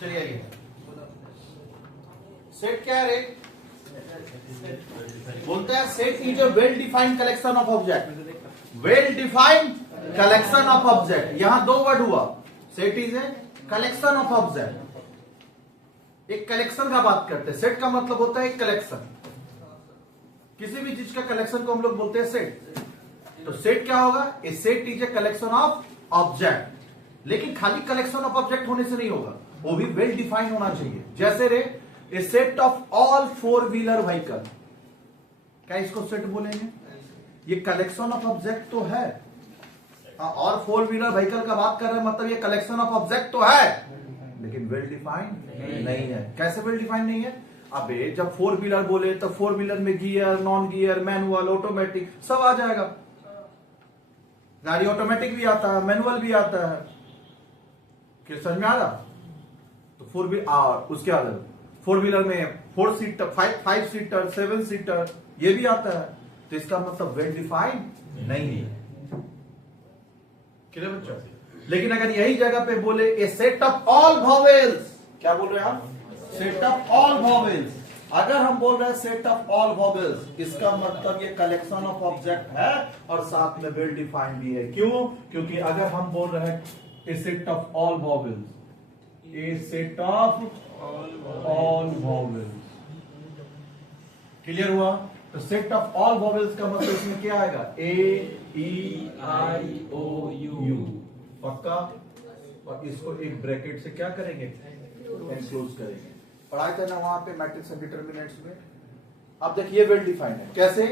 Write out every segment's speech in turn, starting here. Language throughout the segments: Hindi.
चलिए आइए, सेट क्या है रे? बोलते हैं set is a well defined collection of object. Well defined collection of object, यहां दो वर्ड हुआ। Set is a collection of object. एक कलेक्शन का बात करते हैं। सेट का मतलब होता है एक कलेक्शन। किसी भी चीज का कलेक्शन को हम लोग बोलते हैं सेट। तो सेट क्या होगा? A set is a collection of object. लेकिन खाली कलेक्शन ऑफ ऑब्जेक्ट होने से नहीं होगा, वो भी वेल डिफाइंड होना चाहिए। जैसे रे a set of all four wheeler vehicle, क्या इसको सेट बोलेंगे? ये कलेक्शन ऑफ ऑब्जेक्ट तो है। और फोर व्हीलर व्हीकल का बात कर रहे हैं, मतलब ये कलेक्शन ऑफ ऑब्जेक्ट तो है, लेकिन वेल डिफाइंड नहीं है। कैसे वेल डिफाइंड नहीं है? अबे जब फोर व्हीलर बोले तो फोर व्हीलर में gear, non gear, manual, automatic सब आ जाएगा। गाड़ी ऑटोमेटिक भी आता है, मैनुअल भी आता है। क्या समझ में आ रहा? तो फोर व्हीलर और उसके बाद फोर व्हीलर में 4 सीटर, 5 सीटर, 7 सीटर ये भी आता है। तो इसका मतलब वेल डिफाइंड नहीं है। क्लियर बच्चों? लेकिन अगर यही जगह पे बोले ए सेट ऑफ ऑल वॉवेल्स, क्या बोल रहे हैं आप? Set of all vowels. अगर हम बोल रहे हैं सेट ऑफ ऑल वॉवेल्स, इसका मतलब ये कलेक्शन ऑफ ऑब्जेक्ट है और साथ में वेल डिफाइंड भी है। क्यों? क्योंकि अगर हम बोल रहे हैं a set of all vowels, a set of all vowels, clear हुआ? तो सेट ऑफ ऑल वॉवेल्स का मतलब इसमें क्या आएगा? ए ई आई ओ यू, पक्का? और इसको एक ब्रैकेट से क्या करेंगे? एनक्लोज करेंगे। पढ़ाए थे ना वहां पे मैट्रिक्स एंड डिटरमिनेंट्स में। अब देखिए वेल डिफाइंड है। कैसे?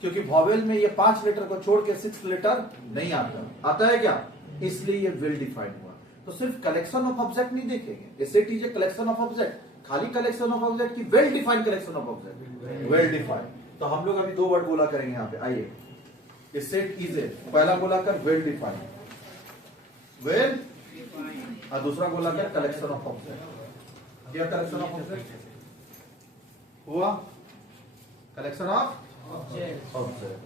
क्योंकि वॉवेल में ये 5 लेटर को छोड़ के 6 लेटर नहीं आता। आता है क्या? इसलिए ये वेल डिफाइंड हुआ। तो सिर्फ कलेक्शन ऑफ ऑब्जेक्ट नहीं देखेंगे, इसे टीजे कलेक्शन ऑफ ऑब्जेक्ट, खाली कलेक्शन ऑफ ऑब्जेक्ट की well defined collection of object, well defined. तो हम लोग अभी दो वर्ड बोला करेंगे यहाँ पे। आइए, सेट इज ए, पहला बोला कर वेल डिफाइंड, वेल, और दूसरा बोला कर कलेक्शन ऑफ ऑब्जेक्ट। क्या कलेक्शन ऑफ ऑब्जेक्ट हुआ? Collection of object.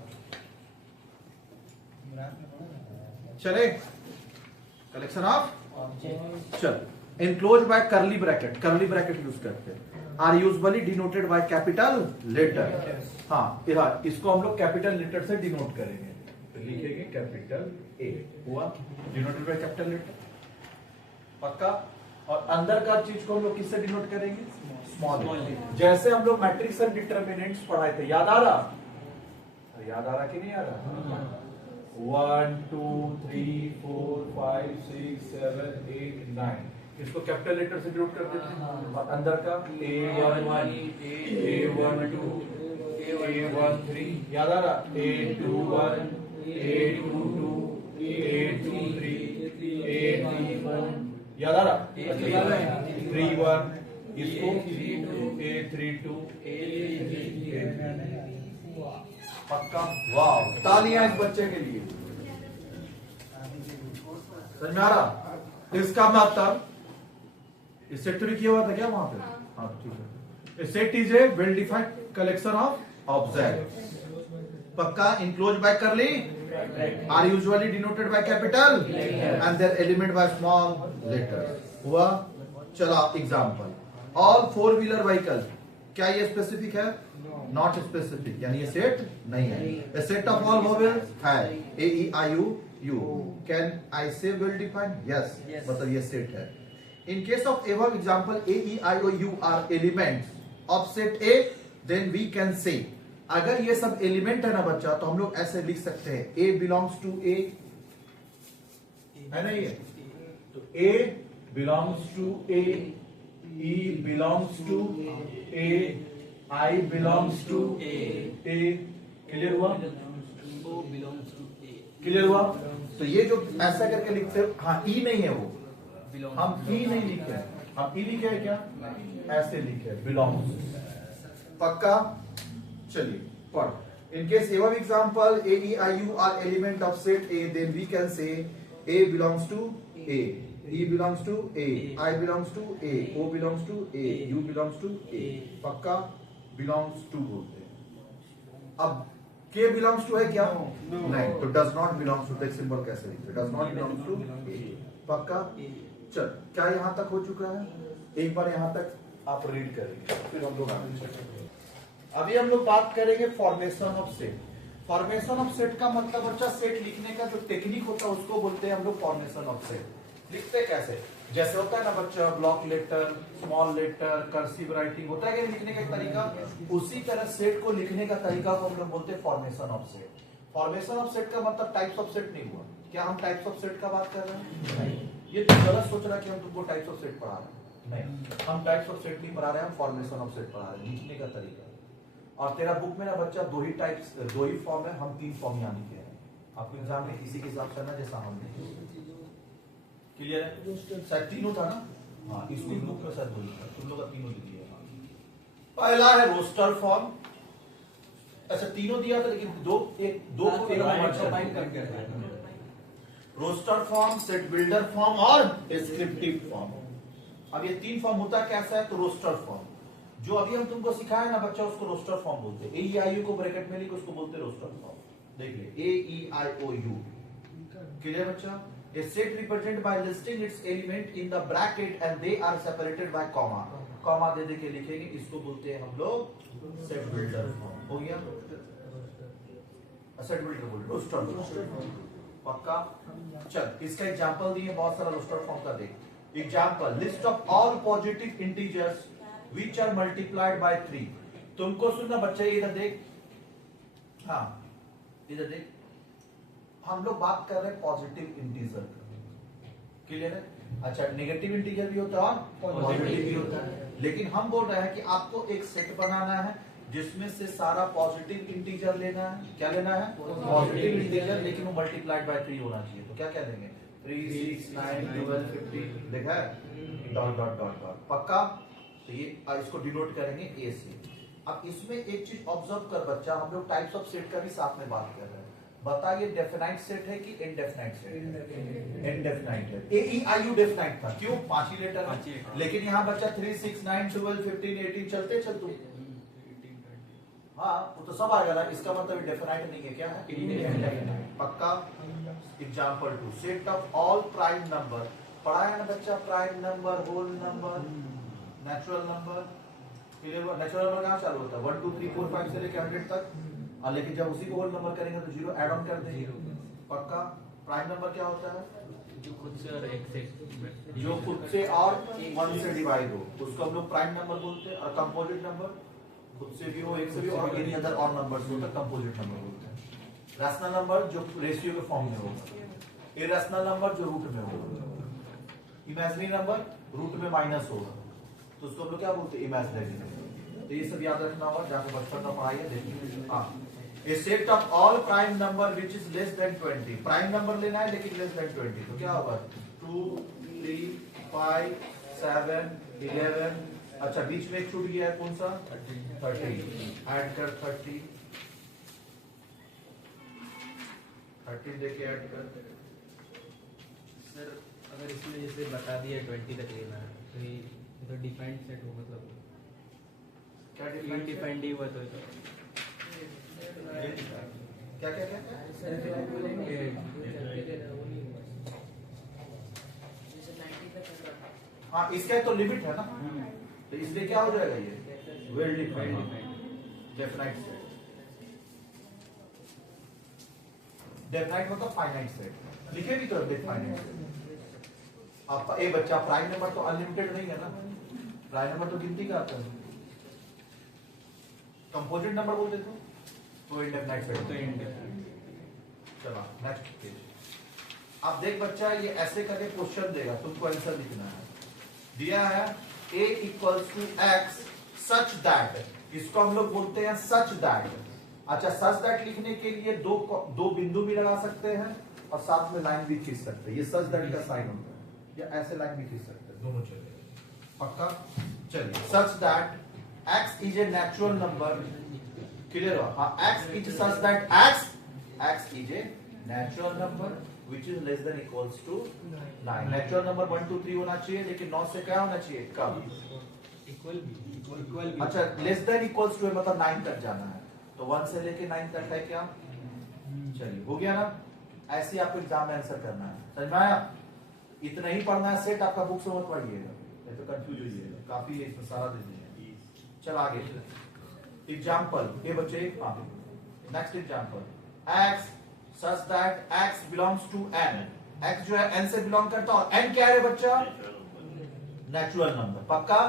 चले, कलेक्शन ऑफ चल enclose by curly bracket. Curly bracket use करते हैं, are usually denoted by capital letter. हाँ, इसको हम लोग कैपिटल लेटर से डिनोट करेंगे। तो लिखेंगे कैपिटल ए, हुआ डिनोटेड बाय कैपिटल लेटर, पक्का? और अंदर का चीज को हम लोग किससे डिनोट करेंगे? स्मॉल। जैसे हम लोग मैट्रिक्स एंड डिटरमिनेंट्स पढ़ाए थे, याद आ रहा? याद आ रहा कि नहीं आ रहा? 1 2 3 4 5 6 7 8 9, इसको कैपिटल लेटर से डिनोट करते थे। और अंदर का A11 A12 A13, याद आ रहा? A21 A22 A23 A34, याद आ रहा? 31, इसको A32 पक्का? वाह, तालियां इस बच्चे के लिए। समझ में आ रहा? इसका मतलब इस सेट थ्योरी किया हुआ था क्या वहां पे? हाँ ठीक है। Set is a well defined collection of object, पक्का? Enclose by curly, are usually denoted by capital and their element by small letter. हुआ? चला example, all four wheeler vehicle, क्या ये स्पेसिफिक है? नॉट स्पेसिफिक, यानी ये सेट नहीं है। A set of all vowels है, a e i u u. Can I say well defined? Yes, मतलब ये सेट है। In case of above example a e i o u are elements of set A, then we can say, अगर ये सब एलिमेंट है ना बच्चा, तो हम लोग ऐसे लिख सकते हैं ए बिलोंग्स टू ए, है ना? ये तो a belongs to A, e belongs to A, I belongs to A, clear हुआ? क्लियर हुआ? तो ये जो ऐसा करके लिखते हैं, हाँ ई नहीं है वो, हम ई नहीं लिखे हैं, हम ई लिखे हैं क्या? ऐसे लिखे हैं बिलोंग्स, पक्का? चलिए पढ़। इन केस एवं example a e i u are element of set A, then we can say a belongs to A, E belongs to A, I belongs to A, O belongs to A, U belongs to A, पक्का? belongs to बोलते हैं। अब K belongs to है क्या? नहीं, तो does not belongs to, symbol कैसे लिखते? does not belongs to A, पक्का? चल, क्या यहां तक हो चुका है? एक बार यहां तक आप रीड करेंगे, फिर हम लोग आगे चलेंगे। अभी हम लोग बात करेंगे formation of set. Formation of set का मतलब बच्चा सेट लिखने का जो टेक्निक होता है उसको बोलते हैं हम लोग फॉर्मेशन ऑफ सेट। लिखते कैसे? जैसे होता है ना बच्चा, block letter, small letter, cursive writing होता है कि लिखने का एक तरीका, उसी तरह सेट को लिखने का तरीका को हम लोग बोलते हैं formation of set. Formation of set का मतलब टाइप्स ऑफ सेट नहीं हुआ। क्या हम टाइप्स ऑफ सेट का बात कर रहे हैं? नहीं। ये तो गलत सोच रहा है कि हम तुमको टाइप्स ऑफ सेट पढ़ा रहे हैं। नहीं, हम टाइप्स ऑफ सेट नहीं पढ़ा रहे हैं, हम फॉर्मेशन ऑफ सेट पढ़ा रहे हैं, लिखने का तरीका। और तेरा बुक में ना बच्चा दो ही फॉर्म है, हम 3 फॉर्म यहाँ लिखे हैं। आपको एग्जाम में इसी के हिसाब से ना जैसा हमने। क्लियर है? शायद तीनों था ना? हाँ, स्कूल बुक में शायद 2 ही था, तुम लोग का तीनों लिख दिया। पहला है रोस्टर फॉर्म। अच्छा, तीनों दिया था लेकिन दो को एक करके roster form, set builder form और डिस्क्रिप्टिव फॉर्म। अब ये 3 फॉर्म होता कैसा है? तो रोस्टर फॉर्म जो अभी हम तुमको सिखाए ना बच्चा, उसको रोस्टर फॉर्म बोलते हैं। AEIU को ब्रैकेट में लिख, उसको बोलते हैं रोस्टर फॉर्म। देख ले, AEIOU। क्लियर बच्चा? A set represented by listing its element in the bracket and they are separated by comma। Comma दे के लिखेंगे, इसको बोलते हैं हम लोग सेट बिल्डर फॉर्म। हो गया? सेट बिल्डर बोलते रोस्टर फॉर्म। पक्का? चल, इसका एग्जांपल दिए बहुत सारा रोस्टर फॉर्म का। देख example, list of all positive integers which are multiplied by 3। तुमको सुनना बच्चा, इधर देख। हाँ, इधर देख, हम लोग बात कर रहे हैं पॉजिटिव इंटीजर का। क्लियर है? अच्छा, नेगेटिव इंटीजर भी होता है और पॉजिटिव भी होता है, लेकिन हम बोल रहे हैं कि आपको एक सेट बनाना है जिसमें से सारा पॉजिटिव इंटीजर लेना है। क्या लेना है? पॉजिटिव इंटीजर, लेकिन वो मल्टीप्लाइड बाय 3 होना चाहिए। तो क्या कह देंगे? 3, 6, 9, 12, 15 लिखा है, डॉट डॉट डॉट डॉट। पक्का? तो ये इसको डिनोट करेंगे ए से। अब इसमें एक चीज ऑब्जर्व कर बच्चा, हम लोग टाइप्स ऑफ सेट का भी साथ में बात कर रहे हैं। बता, ये डेफिनाइट सेट है कि इनडेफिनाइट सेट है? इनडेफिनाइट है। AEIU डेफिनाइट था, क्यों? 5 ही लेटर। लेकिन यहाँ बच्चा 3, 6, 9, 12, 15, 18 चलते चलते, हाँ वो तो सब आएगा ना। इसका मतलब डेफिनाइट नहीं है, क्या है? इनडेफिनाइट। पक्का? Example 2, set of all prime number. पढ़ा है ना बच्चा, prime number, whole number, natural number. Natural number कहाँ चालू होता है? 1, 2, 3, 4, 5 से लेकर 100 तक। लेकिन जब उसी को होल नंबर करेंगे तो 0 ऐड ऑन कर देंगे। पक्का? प्राइम नंबर क्या होता है? जो खुद से और 1 से डिवाइड हो, उसको हम लोग प्राइम नंबर बोलते हैं। और कंपोजिट नंबर खुद से भी हो, 1 से भी, और एनी अदर और नंबर्स होता है, कंपोजिट नंबर बोलते हैं। रैशनल नंबर जो रेशियो के फॉर्म में होगा, इरैशनल नंबर जो रूट में होगा, इमेजिनरी नंबर रूट में माइनस होगा, तो उसको हम लोग क्या बोलते हैं? Imaginary number. तो ये सब याद रखना होगा, जाकर बचपन में पढ़ाई है, देखिए। हाँ, A set of all prime number which is less than 20। Prime number लेना है लेकिन लेस देन 20, तो क्या होगा? 2, 3, 5, 7, 11। अच्छा, बीच में एक छूट गया है, कौन सा? 30। ऐड कर 30 लेके ऐड कर। सर, अगर इसमें जैसे बता दिया 20 तक लेना है, तो ये तो डिफाइंड सेट हो, मतलब क्या डिफाइंड ही हुआ तो क्या क्या क्या? हाँ, इसका तो लिमिट है ना, तो इसलिए क्या हो जाएगा? ये well defined definite set. Definite मतलब फाइनाइट सेट। लिखे भी तो फाइनाइट सेट। आप ए बच्चा, प्राइम नंबर तो अनलिमिटेड नहीं है ना, प्राइम नंबर तो गिनती का आता है। कंपोजिट नंबर बोल देते तो इंडेफिनाइट सेट। तो इंडेफिनाइट। चलो नेक्स्ट पेज। अब देख बच्चा, ये ऐसे करके क्वेश्चन देगा, तुमको आंसर लिखना है। दिया है a equals to x such that, इसको हम लोग बोलते हैं सच दैट। अच्छा, सच दैट लिखने के लिए दो बिंदु भी लगा सकते हैं और साथ में लाइन भी खींच सकते हैं। ये सच दैट का साइन होता है, या ऐसे लाइन भी खींच सकते हैं, दोनों चलेगा। पक्का? चलिए, such that x is a natural number. Clear हो? हाँ, x is such that x is a natural number which is less than equals to 9। Natural number 1, 2, 3 होना चाहिए, लेकिन 9 से क्या होना चाहिए? कम। इक्वल भी। अच्छा, लेस देन इक्वल्स टू मतलब 9 तक जाना है, तो 1 से लेके 9 तक है क्या? चलिए, हो गया ना? ऐसे आपको एग्जाम में आंसर करना है, समझ में आया? इतना ही पढ़ना है सेट, आपका बुक से मत पढ़िएगा, नहीं तो कंफ्यूज हो जाइएगा, काफी है इसमें, सारा दे दिए। चल आगे एग्जाम्पल ये बच्चे, next example, x such that x belongs to n, x जो है n से बिलोंग करता है, और n क्या है बच्चा? नेचुरल नंबर, पक्का।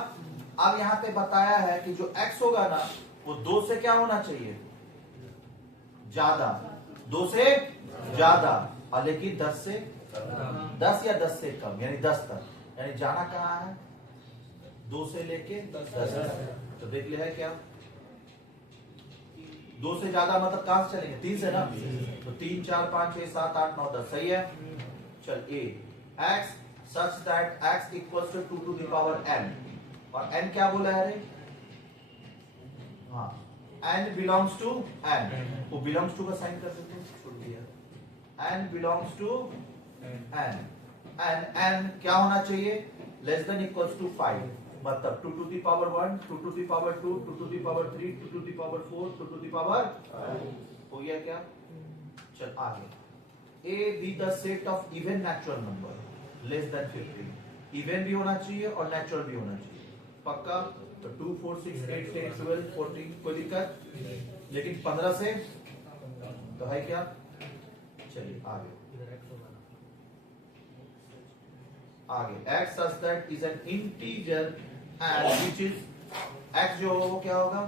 अब यहां पे बताया है कि जो x होगा ना वो 2 से क्या होना चाहिए? ज्यादा, 2 से ज्यादा, और लेकिन 10 से 10 या 10 से कम, यानी 10 तक, यानी जाना कहाँ है? 2 से लेके 10 तक। तो देख लिया है क्या? 2 से ज्यादा मतलब कहां से चलेंगे? 3 से ना, तो 3 4 5 6 7 8 9 10, सही है। चल ए x such that x equals to 2 to the power n, और n क्या बोला है रे? हाँ, n belongs to n, वो belongs to का साइन कर देते हैं, छोड़ दिया। n belongs to n, n क्या होना चाहिए? लेस देन इक्वल्स टू 5, मतलब 2 to the power 1, 2 to the power 2, 2 to the power 3, 2 to the power 4, 2 to the power 5, हो गया क्या? चल आगे, a be the set of even natural number less than 50, even भी होना चाहिए और नेचुरल भी होना चाहिए, पक्का। तो 2 4 6 8 10 12 14, कोई दिक्कत? लेकिन 15 से तो है क्या? चलिए आगे x such that is an integer and which is x जो वो क्या होगा?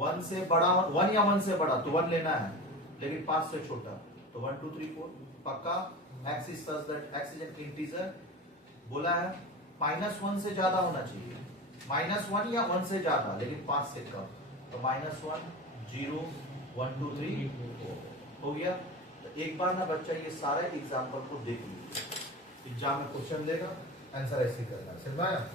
1 से बड़ा, 1 या 1 से बड़ा, तो 1 लेना है, लेकिन 5 से छोटा, तो 1 2 3 4, पक्का। x is such that x is an integer, बोला है -1 से ज्यादा होना चाहिए, -1 या 1 से ज्यादा, लेकिन 5 से कम, तो -1 0 1 2 3 हो गया। तो एक बार ना बच्चा ये सारे एग्जाम्पल को देख लीजिए, एग्जाम में क्वेश्चन लेगा, आंसर ऐसे करना, समझाया?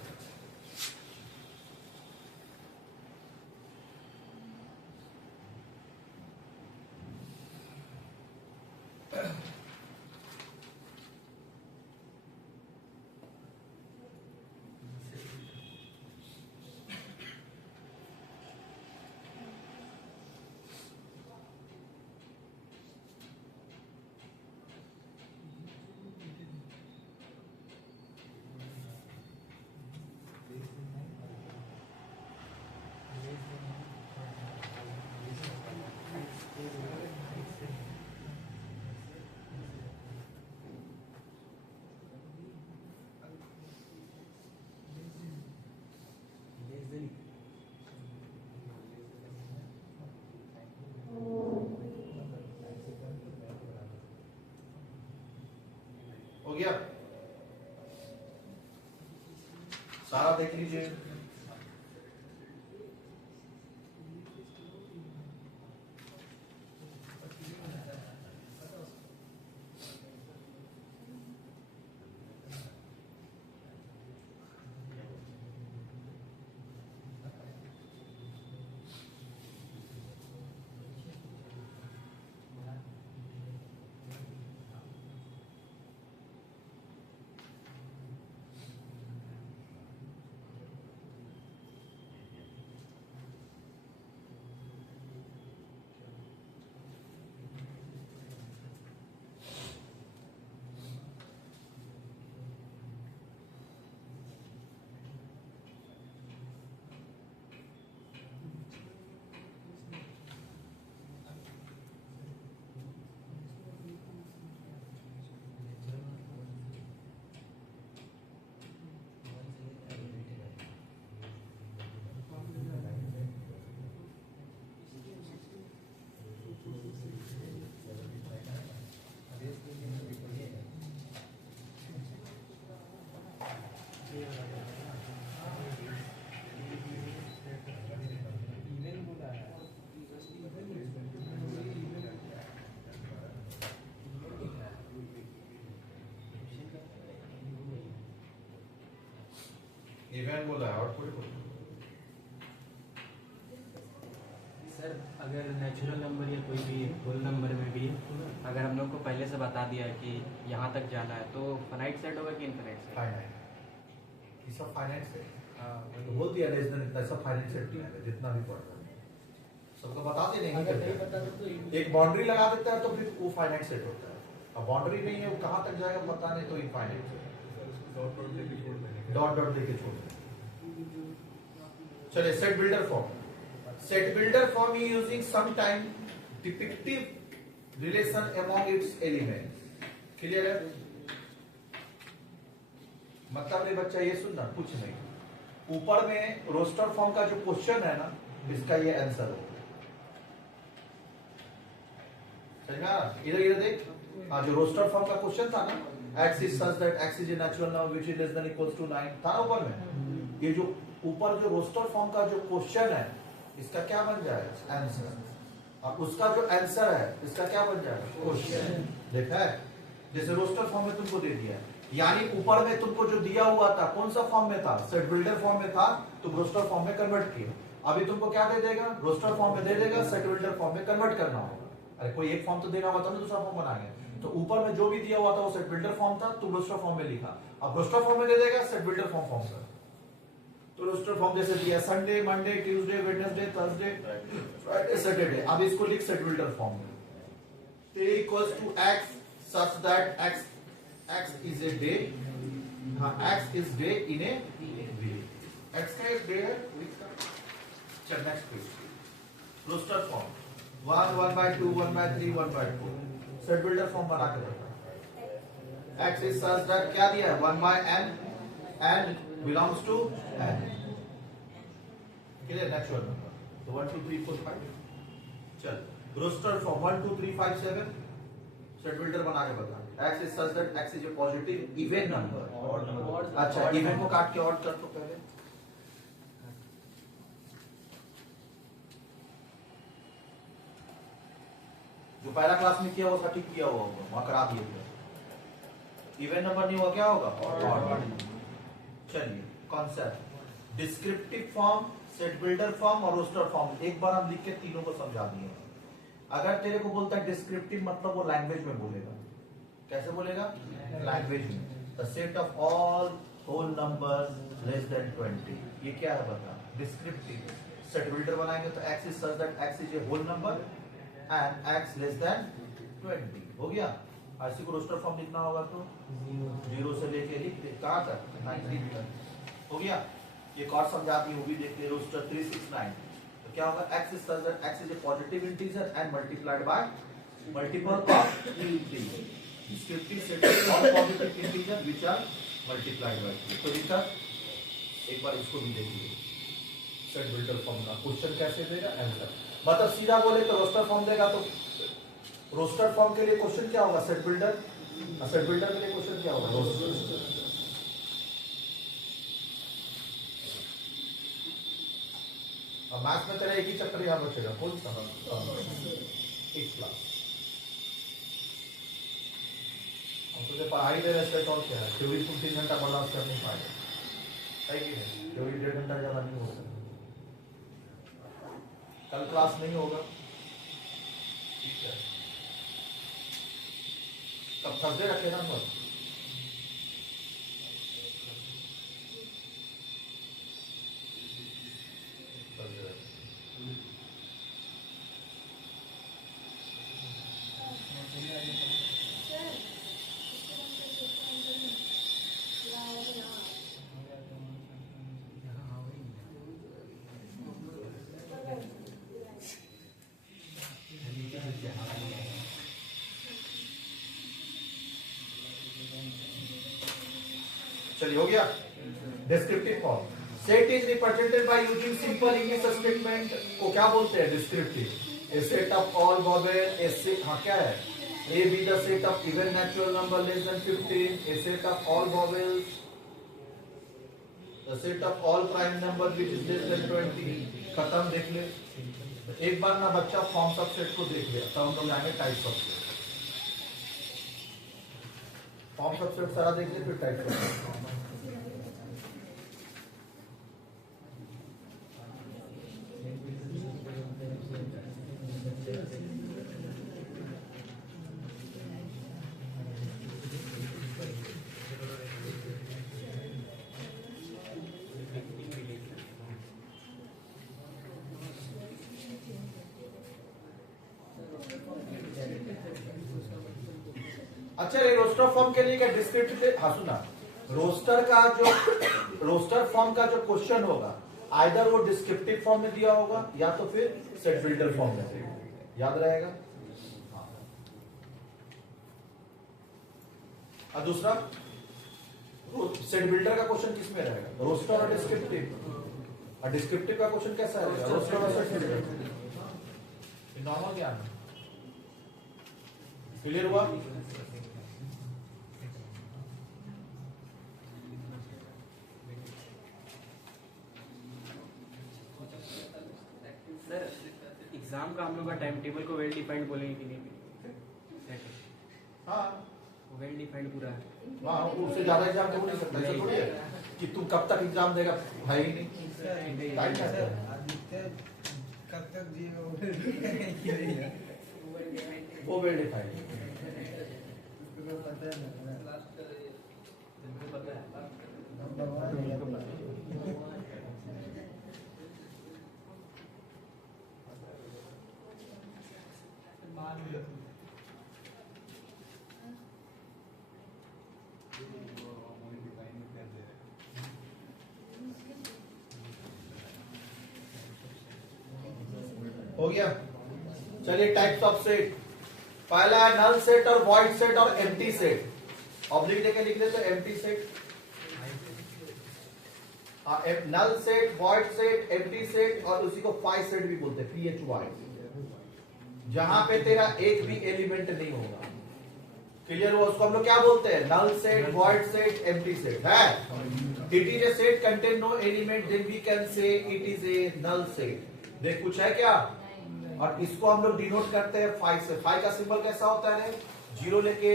हो गया, सारा देख लीजिए। इवेंट बोला है और पूरे बोला। सर अगर नेचुरल नंबर या कोई भी होल नंबर में भी अगर हम लोग को पहले से बता दिया कि यहाँ तक जाना है तो फाइनाइट सेट होगा कि इनफाइनाइट सेट? फाइनाइट, ये सब फाइनाइट सेट। तो बोल दिया लेस देन इतना सब फाइनाइट सेट नहीं है, जितना भी पढ़ रहा है सबको बताते नहीं, एक बाउंड्री लगा देता है तो फिर वो फाइनाइट सेट होता है। अब बाउंड्री नहीं है, वो कहां तक जाएगा पता नहीं, तो इनफाइनाइट डॉट डॉट देके छोड़ दें। चलिए set builder form. Set builder form is using some time depictive relation among its element. Clear है? मतलब नहीं बच्चा ये सुनना, कुछ नहीं, ऊपर में रोस्टर फॉर्म का जो क्वेश्चन है ना, इसका ये आंसर हो। इधर इधर देख, जो रोस्टर फॉर्म का क्वेश्चन था ना, x is such that x is a natural number which is less than equals to 9 था ना ऊपर में। ये जो ऊपर जो रोस्टर फॉर्म का जो क्वेश्चन है, इसका क्या बन जाएगा? आंसर। और उसका जो आंसर है, इसका क्या बन जाएगा? क्वेश्चन। देखा है? जैसे रोस्टर फॉर्म में तुमको दे दिया, यानी ऊपर में तुमको जो दिया हुआ था कौन सा फॉर्म में था? सेट बिल्डर फॉर्म में था, तुम रोस्टर फॉर्म में कन्वर्ट किए। अभी तुमको क्या दे देगा? रोस्टर फॉर्म में दे देगा, सेट बिल्डर फॉर्म में कन्वर्ट करना होगा। अरे कोई एक फॉर्म तो देना हुआ था ना, दूसरा फॉर्म बनाएंगे। तो ऊपर में जो भी दिया हुआ था वो सेट बिल्डर फॉर्म था, तुम रोस्टर फॉर्म में लिखा। अब रोस्टर फॉर्म में दे देगा, सेट बिल्डर फॉर्म फॉर्म कर। तो रोस्टर फॉर्म जैसे दिया Sunday, Monday, Tuesday, Wednesday, Thursday, Friday, Saturday. अब इसको लिख सेट बिल्डर फॉर्म में। A equals to x such that x is a day, x is day in a week। x का एक डे है, week का। चल next page. Roster form 1 1 by 2 1 by 3 1 by 4। Set builder form बना के रखा। x is such that क्या दिया है? 1 by n, n belongs to n। Clear? Natural number. तो 1 2 3 4 5। चल रोस्टर फॉर्म 1 2 3 5 7। सेट बिल्डर बना के बता। x is such that x is a positive even number। अच्छा, इवन को काट के ऑड कर तो पहले। जो पहला क्लास में किया वो सटीक किया हुआ होगा, वहां करा दिए थे। इवन नंबर नहीं हुआ, क्या होगा? ऑड। चलिए concept, descriptive form, set builder form और रोस्टर फॉर्म एक बार हम लिख के तीनों को समझा दिए। अगर तेरे को बोलता है डिस्क्रिप्टिव, मतलब वो लैंग्वेज में बोलेगा। कैसे बोलेगा? लैंग्वेज में। The set of all whole numbers less than 20। ये क्या है बता? डिस्क्रिप्टिव। सेट बिल्डर बनाएंगे तो x is such that x is a whole number and x less than 20। हो गया? ऐसे को रोस्टर फॉर्म लिखना होगा तो 0 से लेके लिख दे, कहां तक? 19 तक। हो गया? एक और समझा दी, वो भी देख ले। रोस्टर 369 तो क्या होगा? x is such that x is a positive integer and multiplied by multiple of integer। Descriptive set all positive integer which are multiplied by 3। तो लिखा, एक बार इसको भी देखिए। सेट बिल्डर फॉर्म का क्वेश्चन कैसे देगा? आंसर। मतलब सीधा बोले तो रोस्टर फॉर्म देगा, तो रोस्टर फॉर्म के लिए क्वेश्चन क्या होगा? Set builder. सेट बिल्डर के लिए क्वेश्चन क्या होगा? रोस्टर। अब मैथ्स में तेरा एक ही चक्कर यहां बचेगा, कौन सा? एक क्लास। तुझे पढ़ाई दे रहे और क्या है? थ्योरी तुम 3 घंटा बर्दाश्त कर नहीं पाएगा, है कि नहीं? थ्योरी 1.5 घंटा ज्यादा नहीं हो सकता। कल क्लास नहीं होगा, ठीक है? तब थर्सडे रखे ना बस। चलिए हो गया? Descriptive form. Set is represented by using simple English statement को क्या बोलते हैं? Descriptive. A set of all vowel, A set, हाँ क्या है? A be the set of even natural number less than 15, A set of all vowels, the set of all prime number which is less than 20। खत्म। देख ले एक बार ना बच्चा, फॉर्म सब सेट को देख लिया, तब हम लोग आएंगे टाइप सब सेट। फॉर्म सब सेट सारा देख ले, फिर टाइप सब सेट। अच्छा ये रोस्टर फॉर्म के लिए क्या डिस्क्रिप्टिव, हाँ सुना, रोस्टर का जो रोस्टर फॉर्म का जो क्वेश्चन होगा आइदर वो डिस्क्रिप्टिव फॉर्म में दिया होगा या तो फिर सेट बिल्डर फॉर्म में, याद रहेगा। और दूसरा सेट बिल्डर का क्वेश्चन किस में रहेगा, रोस्टर और डिस्क्रिप्टिव। और डिस्क्रिप्टिव का क्वेश्चन कैसा रहेगा, रोस्टर और सेट बिल्डर। नॉर्मल ज्ञान क्लियर हुआ। सर एग्जाम का हम लोग का टाइम टेबल को वेल डिफाइंड बोलेंगे कि नहीं? हाँ वेल डिफाइंड पूरा है। हाँ उससे ज्यादा एग्जाम तो हो नहीं सकता, ऐसा थोड़ी है कि तू कब तक एग्जाम देगा, भाई नहीं टाइम है कब तक जिए वो वेल डिफाइंड। पता है हो गया। चलिए टाइप्स ऑफ सेट, पहला है नल सेट और वॉइड सेट और एम्प्टी सेट। ऑब्लिक देके लिख ले तो empty set, null set, void set, empty set और उसी को फाई सेट भी बोलते हैं, PHY, जहां पे तेरा एक भी एलिमेंट नहीं होगा। क्लियर हुआ, उसको हम लोग क्या बोलते हैं, null set, void set, empty set है। It is a set contain no element, then we can say it is a null set. देख कुछ है क्या, और इसको हम लोग डिनोट करते हैं फाई से। फाई का सिंबल कैसा होता है, जीरो लेके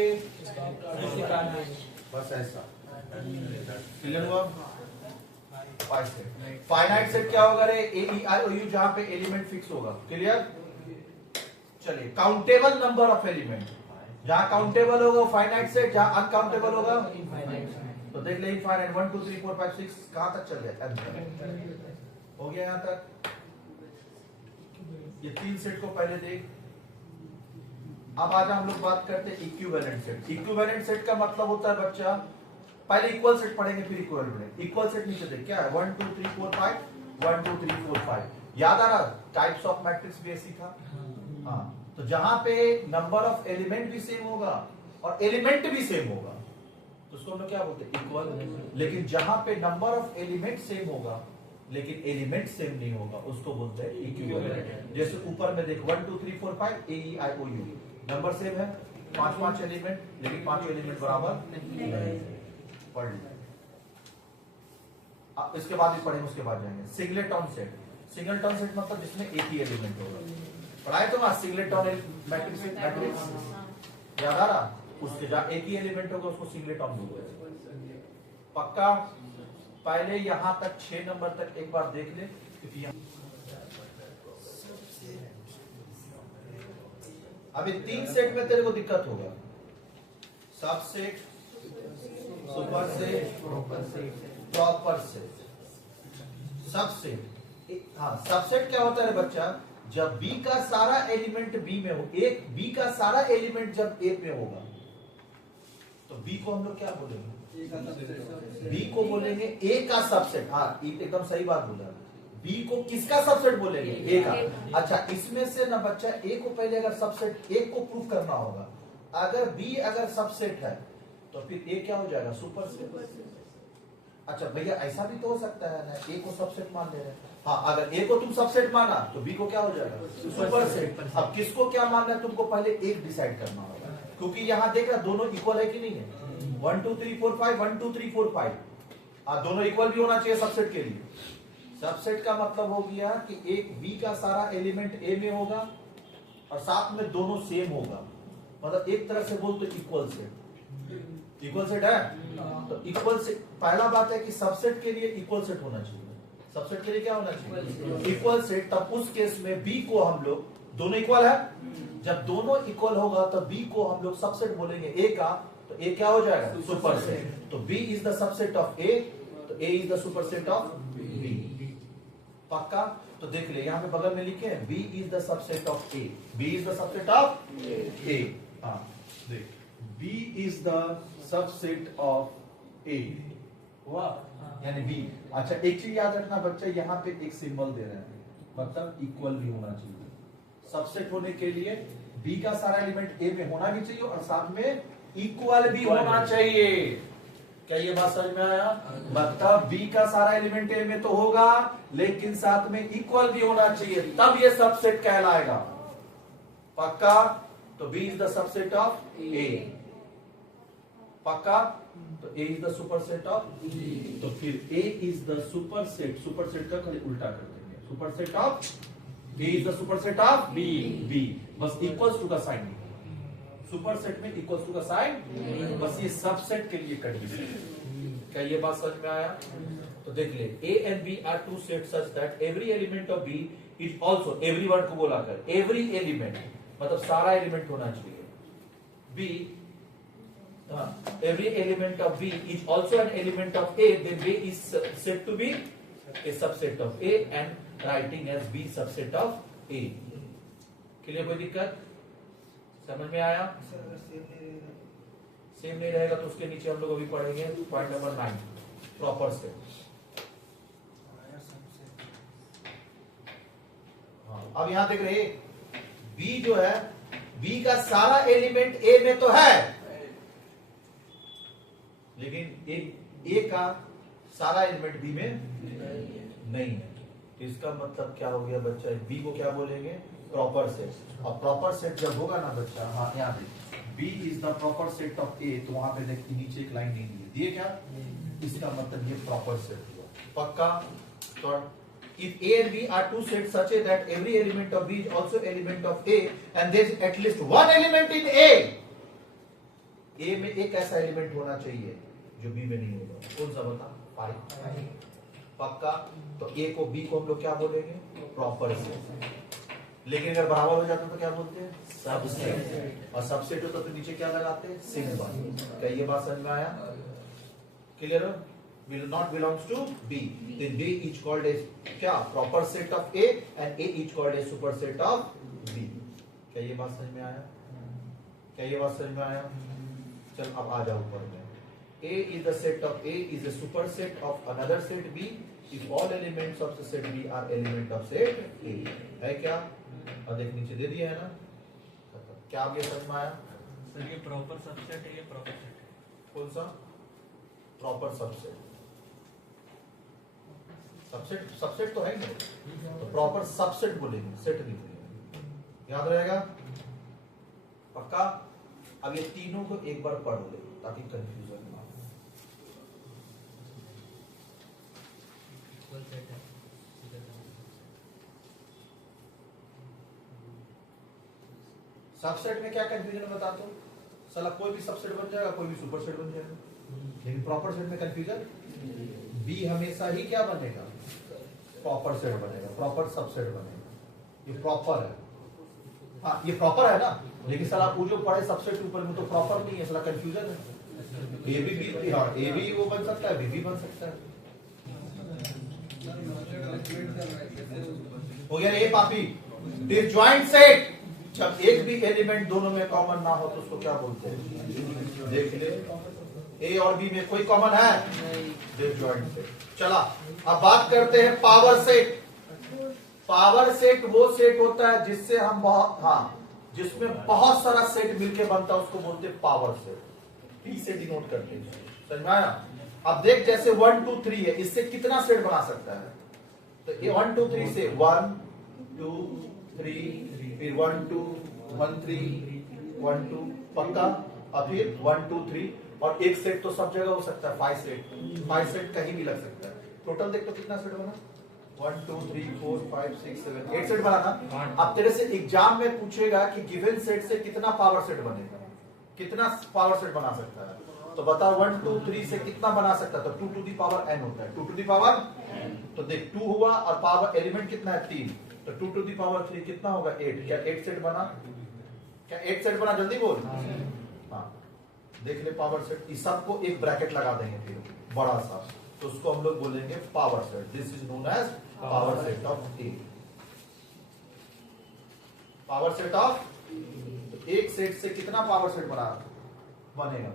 बस ऐसा। क्लियर हुआ। फाई सेट, फाइनाइट सेट क्या होगा रे, AEIOU, जहां पे एलिमेंट फिक्स होगा। क्लियर। चलिए काउंटेबल नंबर ऑफ एलिमेंट, जहां काउंटेबल होगा फाइनाइट सेट, जहां अनकाउंटेबल होगा तो देख ले इनफाइनाइट। 1 2 3 4 5 6 कहां तक चल गया, हो गया यहां तक। ये तीन सेट को पहले देख। अब आज हम लोग बात करते हैं इक्विवेलेंट सेट। इक्विवेलेंट सेट का मतलब होता है बच्चा, पहले इक्वल सेट पढ़ेंगे फिर इक्विवेलेंट। इक्वल सेट नीचे देख क्या है, 1 2 3 4 5, 1 2 3 4 5। याद आ रहा, टाइप्स ऑफ मैट्रिक्स भी ऐसी था। हाँ, तो जहां पे नंबर ऑफ एलिमेंट भी सेम होगा और एलिमेंट भी सेम होगा तो उसको हम लोग क्या बोलते हैं, इक्वल। लेकिन जहां पे नंबर ऑफ एलिमेंट सेम होगा लेकिन एलिमेंट सेम नहीं होगा उसको बोलते हैं इक्विवेलेंट। जैसे ऊपर में देख 1 2 3 4 5 AEIOU, नंबर सेम है, 5 एलिमेंट, लेकिन 5 एलिमेंट बराबर पढ़ लो। इसके बाद भी पढ़ेंगे, उसके बाद जाएंगे सिंगलेटन सेट। सिंगलेटन सेट मतलब जिसमें एक ही एलिमेंट होगा। पढ़ाए तो वहां सिंगलेटन मैट्रिक्स, याद आ रहा, उसके जहां एक ही एलिमेंट होगा उसको सिंगलेटन बोलते हैं। पक्का। पहले यहां तक 6 नंबर तक एक बार देख ले, क्योंकि अभी 3 सेट में तेरे को दिक्कत होगा, subset, super set, proper set. Subset, हाँ सबसेट क्या होता है बच्चा, जब B का सारा एलिमेंट B में हो, एक B का सारा एलिमेंट जब A में होगा तो B को हम लोग क्या बोलेंगे, B को बोलेंगे A का सबसेट। हाँ एकदम सही बात बोला, B को किसका सबसेट बोलेंगे, A का। अच्छा इसमें से ना बच्चा A को पहले अगर सबसेट A को प्रूव करना होगा, अगर B अगर सबसेट है तो फिर A क्या हो जाएगा, सुपर सेट। अच्छा भैया ऐसा भी तो हो सकता है ना, A को सबसेट मान ले रहे हैं। हाँ अगर A को तुम सबसेट माना तो B को क्या हो जाएगा, सुपर सेट। अब किसको क्या मानना है तुमको पहले एक डिसाइड करना होगा, क्योंकि यहाँ देख रहा दोनों इक्वल है कि नहीं है, 1 2 3 4 5, 1 2 3 4 5, दोनों इक्वल भी होना चाहिए सबसेट के लिए। सबसेट का मतलब हो गया कि एक B का सारा एलिमेंट A में होगा और साथ में दोनों सेम होगा, मतलब एक तरह से बोल तो इक्वल सेट। इक्वल सेट है तो इक्वल सेट, पहला बात है कि सबसेट के लिए इक्वल सेट होना चाहिए। सबसेट के लिए क्या होना चाहिए, इक्वल सेट। तब उस केस में B को हम लोग, दोनों इक्वल है, जब दोनों इक्वल होगा तो B को हम लोग सबसेट बोलेंगे A का, तो A क्या हो जाएगा, सुपर सेट। तो B is the subset of A, तो A is the super set of B। पक्का। तो देख ले यहाँ पे बगल में लिखे हैं B is the subset of A, B is the subset of A। हाँ देख B is the subset of A हुआ यानी B। अच्छा एक चीज याद रखना बच्चा, यहाँ पे एक सिंबल दे रहे हैं, मतलब इक्वल भी होना चाहिए। सबसेट होने के लिए B का सारा एलिमेंट A में होना भी चाहिए और साथ में इक्वल भी होना चाहिए। क्या ये बात समझ में आया? मतलब B का सारा एलिमेंट A में तो होगा लेकिन साथ में इक्वल भी होना चाहिए, तब ये सबसेट कहलाएगा। पक्का? तो B is the subset of A। पक्का? तो A is the superset of B। तो फिर A is the superset, superset का खाली उल्टा कर देंगे, superset of A is the superset of B। बस इक्वल्स टू का साइन, सुपरसेट में इक्वल्स टू का साइन, बस ये सबसेट के लिए कंडीशन। क्या ये बात समझ में आया? तो देख ले, A and B are two sets such that every element of B is also, every word को बोला कर, every element मतलब सारा एलिमेंट होना चाहिए। B every element of B is also an element of A, then B is said to be a subset of A and writing as B subset of A। Clear? कोई दिक्कत समझ में आया? सेम नहीं रहेगा तो उसके नीचे हम लोग अभी पढ़ेंगे पॉइंट नंबर 9, प्रॉपर सेट। अब यहां देख रहे B जो है, B का सारा एलिमेंट A में तो है लेकिन A का सारा एलिमेंट B में नहीं है। तो इसका मतलब क्या हो गया बच्चा? B को क्या बोलेंगे? Proper set. और प्रॉपर सेट जब होगा ना बच्चा, हाँ यहाँ देख, B is the proper set of A, तो वहां पे देखिए नीचे एक लाइन नहीं दी दिए क्या? इसका मतलब ये प्रॉपर सेट हुआ। पक्का? तो if A and B are two sets such that every element of B is also element of A and there is at least one element in A, A में एक ऐसा एलिमेंट होना चाहिए जो B में नहीं होगा। कौन सा बता? 5। पक्का? तो A को B को हम लोग क्या बोलेंगे? Proper set. लेकिन अगर बराबर हो जाता तो क्या बोलते हैं? सबसेट। और सबसेट होता तो नीचे क्या लगाते हैं? सिंबल। क्या ये बात समझ में आया? Clear? will not belongs to B, then B is called as क्या? proper set of A and A is called as superset of B। क्या ये बात समझ में आया? क्या ये बात समझ में आया? चल अब आ जाओ ऊपर में। A is the set of A is a superset of another set B if all elements of the set B are element of set A। है क्या? और देख नीचे दे दिया है ना? क्या आप ये समझ में आया? सर ये प्रॉपर सबसेट है, ये प्रॉपर सेट है। कौन सा? Proper subset. सबसेट सबसेट तो है ही नहीं, तो प्रॉपर सबसेट बोलेंगे, सेट नहीं बोलेंगे। याद रहेगा? पक्का? अब ये तीनों को एक बार पढ़ ले ताकि कंफ्यूजन ना हो। सबसेट में क्या कंफ्यूजन बता दो? साला कोई भी सबसेट बन जाएगा, कोई भी सुपरसेट बन जाएगा, लेकिन प्रॉपर सेट में कंफ्यूजन। बी हमेशा ही क्या बनेगा? प्रॉपर सेट बनेगा, प्रॉपर सबसेट बनेगा। ये प्रॉपर है, हाँ ये प्रॉपर है ना, लेकिन साला वो जो पढ़े सबसेट के ऊपर में तो प्रॉपर नहीं है, साला कंफ्यूजन है। ए भी, हाँ ए भी वो बन सकता है, बी भी बन सकता है। हो गया ए पापी? डिसजॉइंट सेट जब एक भी एलिमेंट दोनों में कॉमन ना हो तो उसको क्या बोलते हैं? देख ले, ए और बी में कोई कॉमन है? Disjoint set. चला अब बात करते हैं पावर सेट। पावर सेट वो सेट होता है जिससे हम बहुत, हाँ जिसमें बहुत सारा सेट मिलके बनता है उसको बोलते हैं पावर सेट। पी से डिनोट करते हैं। समझ में आया? अब देख जैसे 1 2 3 है, इससे कितना सेट बना सकता है? तो ये 1 2 3 से 1 2 3 फिर 1 2 1 3 1 2 पक्का, और फिर 1 2 3 और एक सेट तो सब जगह हो सकता है। 5 सेट, 5 सेट कहीं भी लग सकता है। टोटल देख तो कितना सेट बना? 1 2 3 4 5 6 7 8 सेट बना ना। अब तेरे से एग्जाम में पूछेगा कि गिवन सेट से कितना पावर सेट बनेगा, कितना पावर सेट बना सकता है, तो बताओ 1 2 3 से कितना बना सकता है? तो 2 टू दी पावर n होता है, 2 टू दी पावर, तो देख 2 हुआ और पावर एलिमेंट कितना है? 3, तो 2 टू दी पावर 3 कितना होगा? 8। क्या 8 सेट बना? क्या 8 सेट बना? जल्दी बोल। हाँ देख ले पावर सेट। इस सबको एक ब्रैकेट लगा देंगे फिर बड़ा सा, तो उसको हम लोग बोलेंगे power set. This is known as power set of A. Power set of, एक सेट से कितना पावर सेट बना? बनेगा,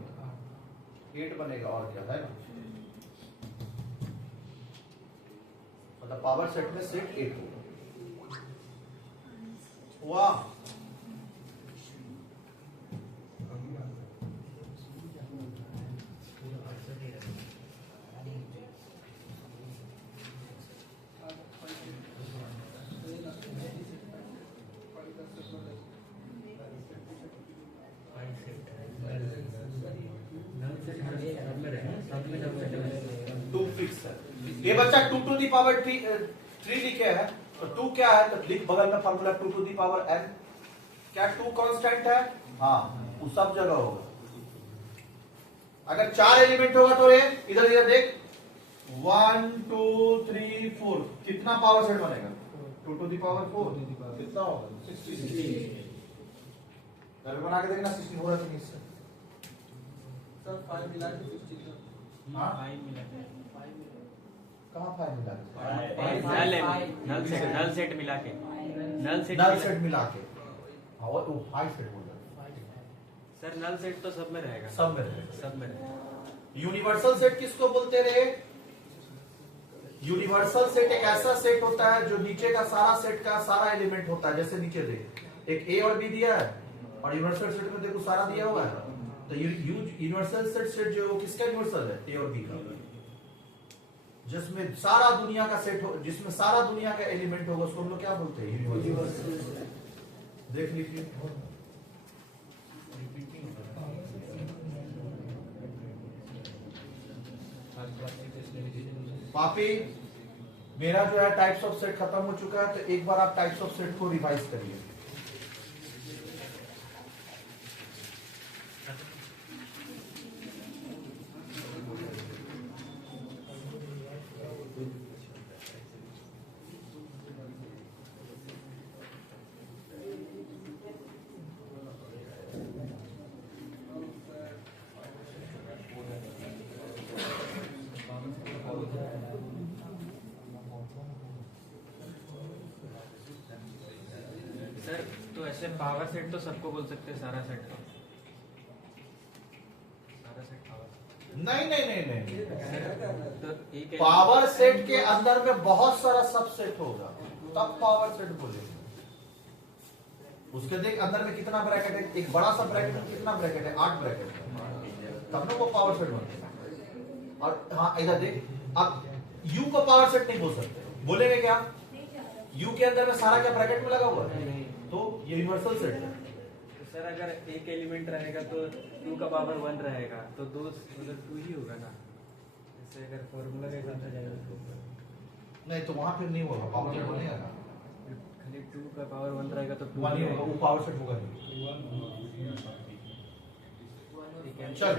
8 बनेगा और क्या है ना, मतलब पावर सेट में सेट 8 होगा। वाह, टू फिक्स है। ये बच्चा 2 टू दी पावर 3 लिखे है, तो 2 क्या है, तो लिख बगल में formula 2 to the power n। क्या 2 कांस्टेंट है? हाँ, वो सब जगह होगा। अगर 4 एलिमेंट होगा तो ये इधर इधर देख, 1 2 3 4, कितना पावर सेट बनेगा? 2 टू दी पावर 4, कितना होगा? 16। बना के देखना 16 हो रहा है कि नहीं इससे। सर 5 मिला के 16। हाँ? 5 मिला के। कहाँ 5 मिला के? नल सेट मिला के, नल सेट मिला के, हाँ वो 5 सेट बोल रहा है। सर नल सेट तो सब में रहेगा, सब में रहेगा। सब में रहेगा। यूनिवर्सल सेट किसको बोलते रहे? यूनिवर्सल सेट एक ऐसा सेट होता है जो नीचे का सारा सेट का सारा एलिमेंट होता है। जैसे नीचे देख, एक ए और बी दिया है, और यूनिवर्सल सेट में देखो सारा दिया हुआ है। तो यूनिवर्सल सेट जो किसका यूनिवर्सल है? ए और बी का, जिसमें सारा दुनिया का सेट हो, जिसमें सारा दुनिया का एलिमेंट होगा, उसको हम लोग क्या बोलते हैं? यूनिवर्सल। देख लीजिए, पापी मेरा जो है टाइप्स ऑफ सेट खत्म हो चुका है, तो एक बार आप टाइप्स ऑफ सेट को रिवाइज करिए। सर तो ऐसे पावर सेट तो सबको बोल सकते हैं, सारा सेट तो, सारा सेट पावर। नहीं नहीं नहीं नहीं, तो एक पावर सेट के अंदर में बहुत सारा सबसेट होगा, तब पावर सेट बोलेंगे। उसके देख अंदर में कितना ब्रैकेट है, एक बड़ा सा ब्रैकेट में कितना ब्रैकेट है? 8 ब्रैकेट है, तब ना वो पावर सेट बनते हैं। और हाँ इधर देख, अब यू को पावर सेट नहीं बोल सकते, बोलेंगे क्या? यू के अंदर में सारा क्या ब्रैकेट में लगा हुआ है, तो ये यूनिवर्सल सेट है। तो सर अगर एक एलिमेंट रहेगा तो 2 का पावर 1 रहेगा, तो 2 मतलब 2 ही होगा ना। जैसे अगर फॉर्मूला के हिसाब से जाएगा तो नहीं, तो वहां फिर नहीं होगा, पावर सेट बनेगा ना, खाली 2 का पावर 1 रहेगा तो 2 वन ही होगा, वो पावर सेट होगा नहीं। चल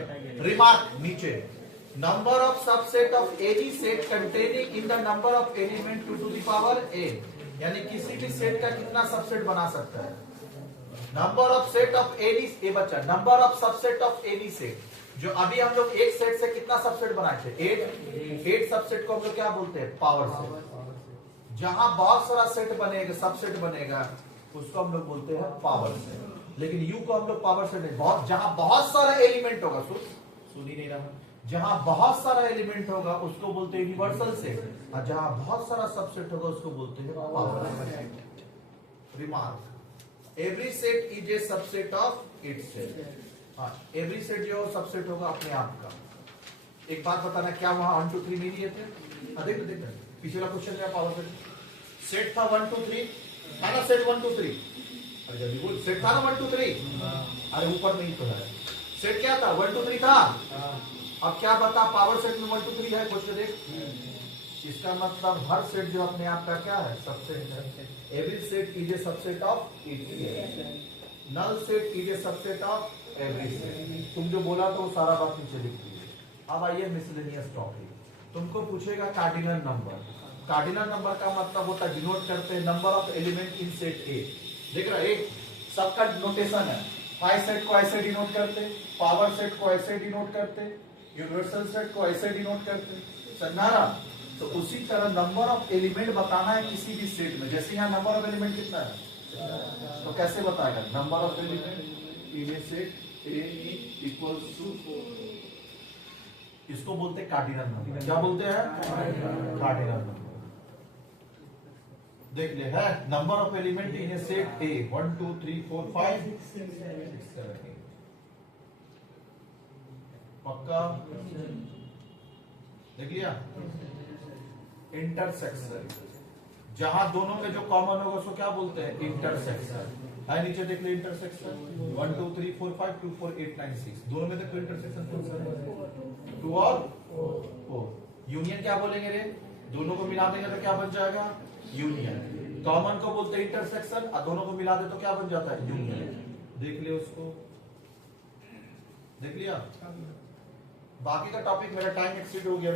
रिमार्क नीचे, number of subset of any set containing in the number of element 2 to the power a, यानी किसी भी सेट का कितना सबसेट बना सकता है? Number of set of any, a बच्चा, number of subset of any set, जो अभी हम लोग एक सेट से कितना सबसेट बनाए थे? 8 सबसेट को हम लोग क्या बोलते हैं? Power set. जहां बहुत सारा सेट बनेगा, सबसेट बनेगा, उसको हम लोग बोलते हैं पावर सेट। लेकिन यू को हम लोग पावर सेट नहीं, बहुत जहां बहुत सारा एलिमेंट होगा, सुन ही नहीं रहा, जहां बहुत सारा एलिमेंट होगा उसको बोलते हैं यूनिवर्सल सेट, और जहां बहुत सारा सबसेट होगा उसको बोलते हैं power set. Remark, every set is a subset of its set. हाँ, एवरी सेट जो सबसेट होगा अपने आप का। एक बात बताना, क्या वहां 1 2 3 नहीं दिए थे? देख देख पिछला क्वेश्चन में पावर सेट था 1 2 3 था ना, सेट 1 2 3, अरे जल्दी बोल, सेट था ना 1 2 3, अरे ऊपर नहीं तो है, सेट क्या था? 1 2 3 था। अब क्या बता, पावर सेट में 1 2 3 है, क्वेश्चन देख, इसका मतलब हर सेट जो अपने आप का क्या है? सबसेट है। Every set is a subset of its set, null set is a subset of every set. तुम जो बोला तो वो सारा बात नीचे लिख दीजिए। अब आइए मिसलेनियस टॉपिक, तुमको पूछेगा कार्डिनल नंबर। कार्डिनल नंबर का मतलब होता है, डिनोट करते हैं number of element in set ए। देख रहा है, एक सबका नोटेशन है, पाई सेट को ऐसे डिनोट करते, पावर सेट को ऐसे डिनोट करते, यूनिवर्सल सेट को ऐसे डिनोट करते, समझा रहा? तो उसी तरह नंबर ऑफ एलिमेंट बताना है किसी भी सेट में। जैसे यहाँ नंबर ऑफ एलिमेंट कितना है, तो कैसे बताएगा? Number of element in a set A equals to, इसको बोलते हैं कार्डिनल नंबर। क्या बोलते हैं? Cardinal number. देख ले, है number of element in a set A 1 2 3 4 5 6 7 8। पक्का? देख लिया? इंटरसेक्शन, जहां दोनों में जो कॉमन होगा उसको क्या बोलते हैं? इंटरसेक्शन। है नीचे देख ले, इंटरसेक्शन 1 2 3 4 5 2 4 8 9 6, दोनों में देखो इंटरसेक्शन कौन सा है? 2 और 4। यूनियन क्या बोलेंगे रे? दोनों को मिला देंगे तो क्या बन जाएगा? यूनियन। कॉमन को बोलते हैं इंटरसेक्शन, और दोनों को मिला दे तो क्या बन जाता है? यूनियन। देख लिया उसको, देख लिया? बाकी का टॉपिक मेरा टाइम एक्सीड हो गया।